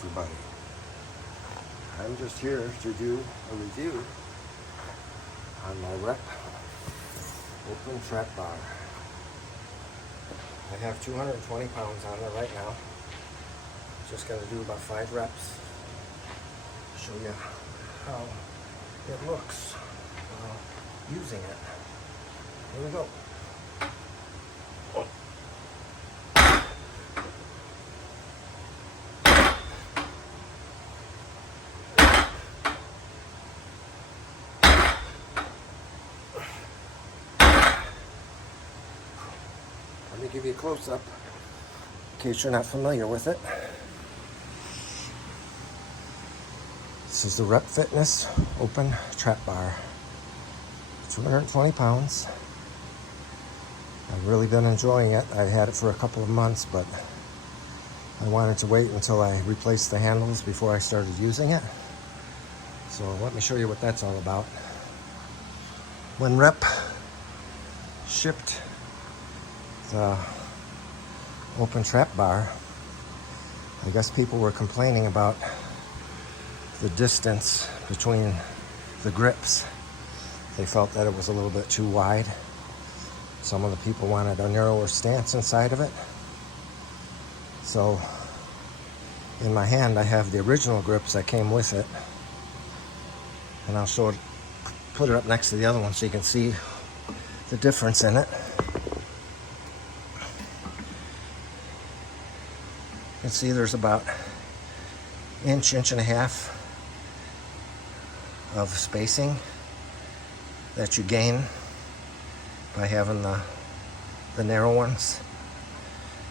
everybody. I'm just here to do a review on my rep open trap bar. I have 220 pounds on it right now. Just going to do about 5 reps. Show you how it looks while using it. Here we go. Let me give you a close-up in case you're not familiar with it. This is the Rep Fitness Open Trap Bar. 220 pounds. I've really been enjoying it. I had it for a couple of months, but I wanted to wait until I replaced the handles before I started using it. So let me show you what that's all about. When Rep shipped the open trap bar, I guess people were complaining about the distance between the grips. They felt that it was a little bit too wide. Some of the people wanted a narrower stance inside of it. So in my hand I have the original grips that came with it, and I'll show it, put it up next to the other one so you can see the difference in it. You can see there's about inch and a half of spacing that you gain by having the narrow ones.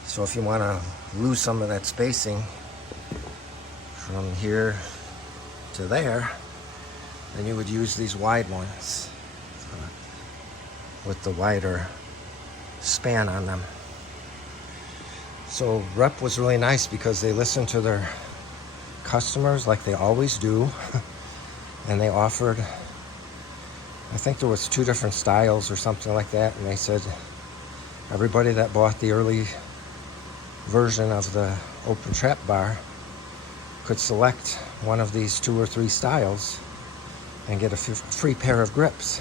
So if you want to lose some of that spacing from here to there, then you would use these wide ones with the wider span on them. So Rep was really nice because they listened to their customers like they always do. And they offered, I think there was 2 different styles or something like that, and they said everybody that bought the early version of the open trap bar could select one of these 2 or 3 styles and get a free pair of grips.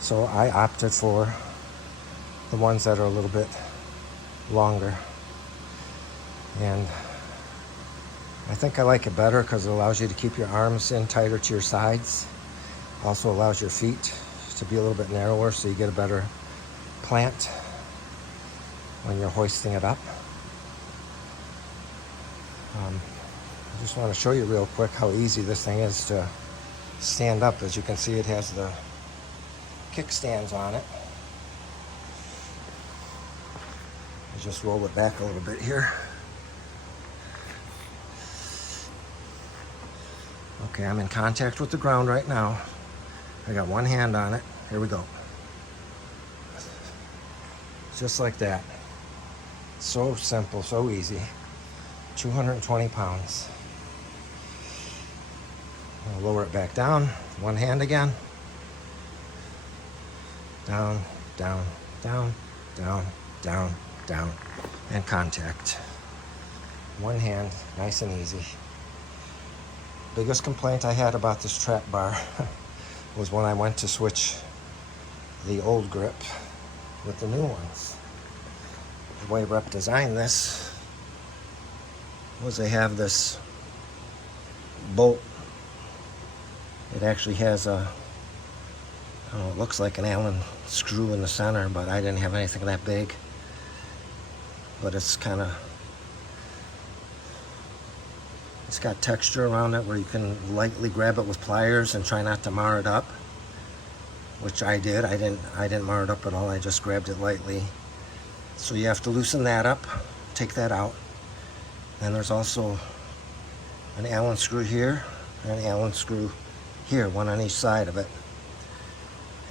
So I opted for the ones that are a little bit longer, and I think I like it better because it allows you to keep your arms in tighter to your sides. Also allows your feet to be a little bit narrower so you get a better plant when you're hoisting it up. I just want to show you real quick how easy this thing is to stand up. As you can see, it has the kickstands on it. I just roll it back a little bit here. Okay, I'm in contact with the ground right now. I got one hand on it. Here we go. Just like that. So simple, so easy. 220 pounds. I'll lower it back down. One hand again. Down, down, down, down, down, down. And contact. One hand, nice and easy. Biggest complaint I had about this trap bar was when I went to switch the old grip with the new ones. The way Rep designed this was they have this bolt. It actually has a, it looks like an Allen screw in the center, but I didn't have anything that big. But it's kind of, it's got texture around it where you can lightly grab it with pliers and try not to mar it up, which I did. I didn't mar it up at all. I just grabbed it lightly. So you have to loosen that up, take that out. And there's also an Allen screw here and an Allen screw here, one on each side of it.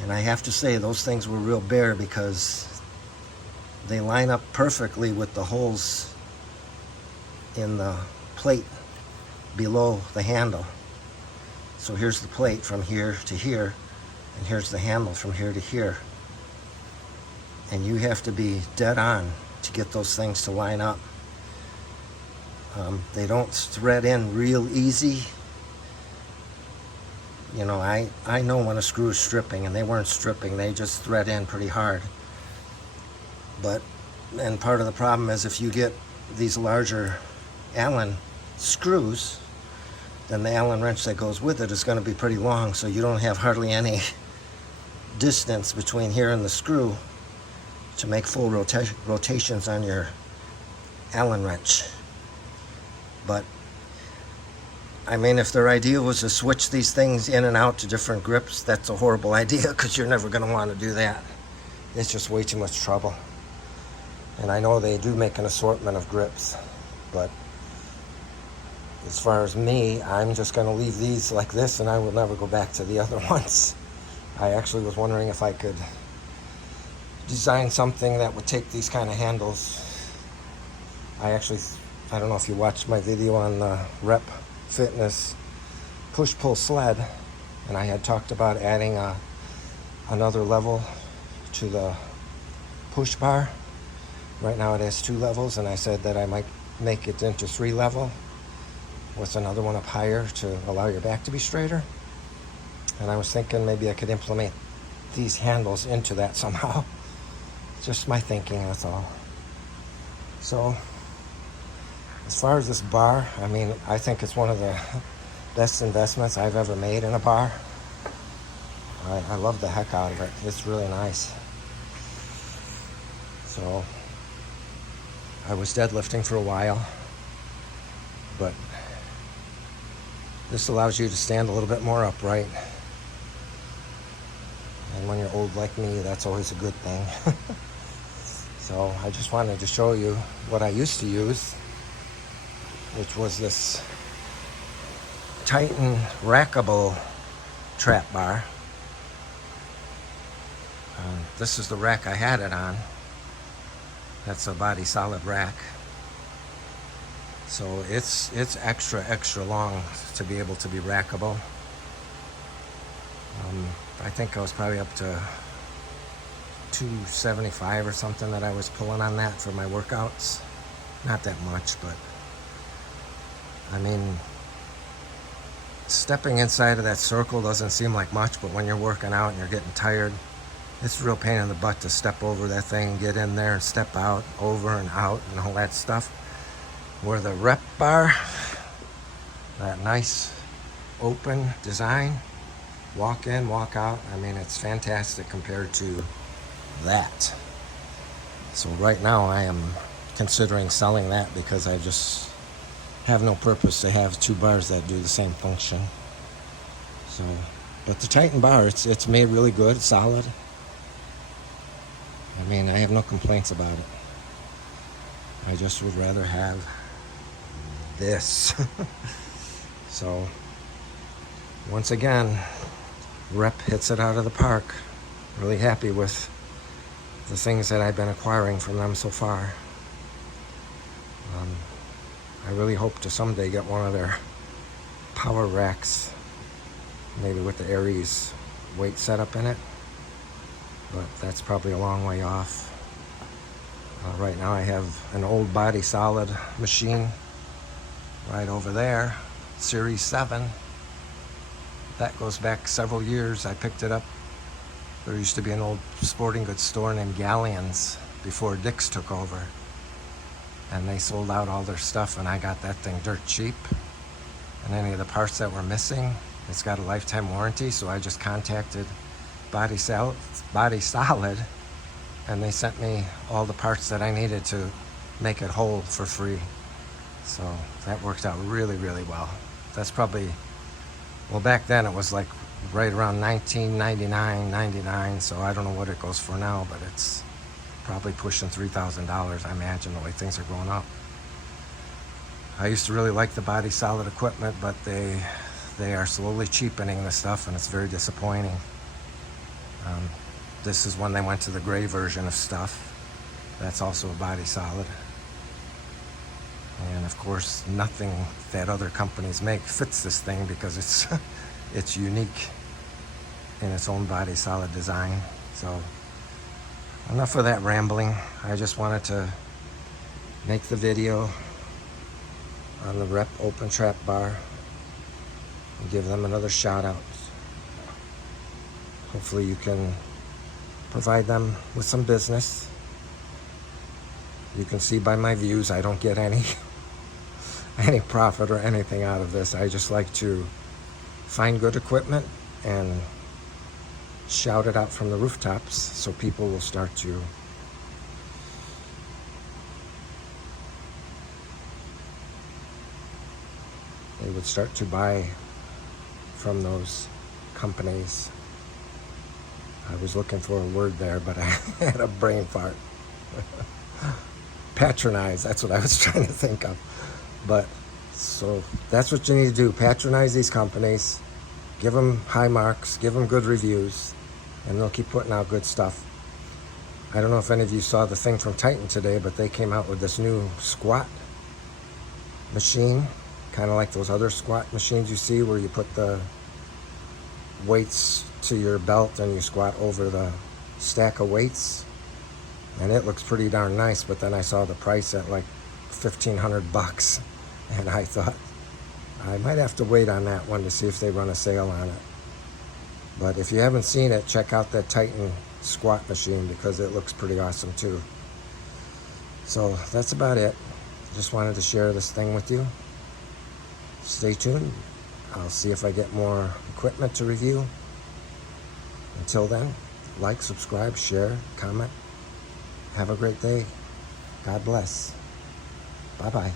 And I have to say those things were real bare because they line up perfectly with the holes in the plate below the handle. So here's the plate from here to here, and here's the handle from here to here. And you have to be dead on to get those things to line up. They don't thread in real easy. You know, I know when a screw is stripping, and they weren't stripping, they just thread in pretty hard. And part of the problem is if you get these larger Allen screws, then the Allen wrench that goes with it is going to be pretty long, so you don't have hardly any distance between here and the screw to make full rotations on your Allen wrench. But I mean, if their idea was to switch these things in and out to different grips, that's a horrible idea, because you're never going to want to do that. It's just way too much trouble. And I know they do make an assortment of grips, but as far as me, I'm just going to leave these like this, and I will never go back to the other ones. I actually was wondering if I could design something that would take these kind of handles. I don't know if you watched my video on the Rep Fitness push-pull sled, and I had talked about adding another level to the push bar. Right now it has 2 levels, and I said that I might make it into 3 level with another one up higher to allow your back to be straighter. And I was thinking maybe I could implement these handles into that somehow. Just my thinking, that's all. So as far as this bar, I mean, I think it's one of the best investments I've ever made in a bar. I love the heck out of it. It's really nice. So I was deadlifting for a while, but this allows you to stand a little bit more upright. And when you're old like me, that's always a good thing. So I just wanted to show you what I used to use, which was this Titan rackable trap bar. This is the rack I had it on. That's a body solid rack. So it's extra long to be able to be rackable. I think I was probably up to 275 or something that I was pulling on that for my workouts. Not that much, but I mean, stepping inside of that circle doesn't seem like much, but when you're working out and you're getting tired, it's a real pain in the butt to step over that thing and get in there and step out, over and out, and all that stuff. Where the Rep bar, that nice open design, walk in, walk out, I mean, it's fantastic compared to that. So right now I am considering selling that, because I just have no purpose to have 2 bars that do the same function. So, but the Titan bar, it's made really good, solid. I mean, I have no complaints about it. I just would rather have this. So, once again, Rep hits it out of the park. Really happy with the things that I've been acquiring from them so far. I really hope to someday get one of their power racks, maybe with the Aries weight setup in it, but that's probably a long way off. Right now I have an old body solid machine right over there, Series 7. That goes back several years. I picked it up. There used to be an old sporting goods store named Galleon's before Dick's took over. And they sold out all their stuff, and I got that thing dirt cheap. And any of the parts that were missing, it's got a lifetime warranty, so I just contacted Body Solid, and they sent me all the parts that I needed to make it whole for free. So that worked out really, really well. That's probably, well, back then it was like right around $19.99, $99, so I don't know what it goes for now, but it's probably pushing $3,000, I imagine, the way things are going up. I used to really like the Body Solid equipment, but they are slowly cheapening the stuff, and it's very disappointing. This is when they went to the gray version of stuff. That's also a Body Solid. And of course, nothing that other companies make fits this thing, because it's unique in its own Body Solid design. So enough of that rambling. I just wanted to make the video on the Rep Open Trap Bar and give them another shout out. Hopefully you can provide them with some business. You can see by my views I don't get any profit or anything out of this. I just like to find good equipment and shout it out from the rooftops so people will start to buy from those companies. I was looking for a word there, but I had a brain fart. Patronize, that's what I was trying to think of. But so that's what you need to do. Patronize these companies, give them high marks, give them good reviews, and they'll keep putting out good stuff. I don't know if any of you saw the thing from Titan today, but they came out with this new squat machine, kind of like those other squat machines you see where you put the weights to your belt and you squat over the stack of weights. And it looks pretty darn nice, but then I saw the price at like $1,500, and I thought I might have to wait on that one to see if they run a sale on it. But if you haven't seen it, check out that Titan squat machine because it looks pretty awesome too. So that's about it. Just wanted to share this thing with you. Stay tuned. I'll see if I get more equipment to review. Until then, like, subscribe, share, comment. Have a great day. God bless. Bye-bye.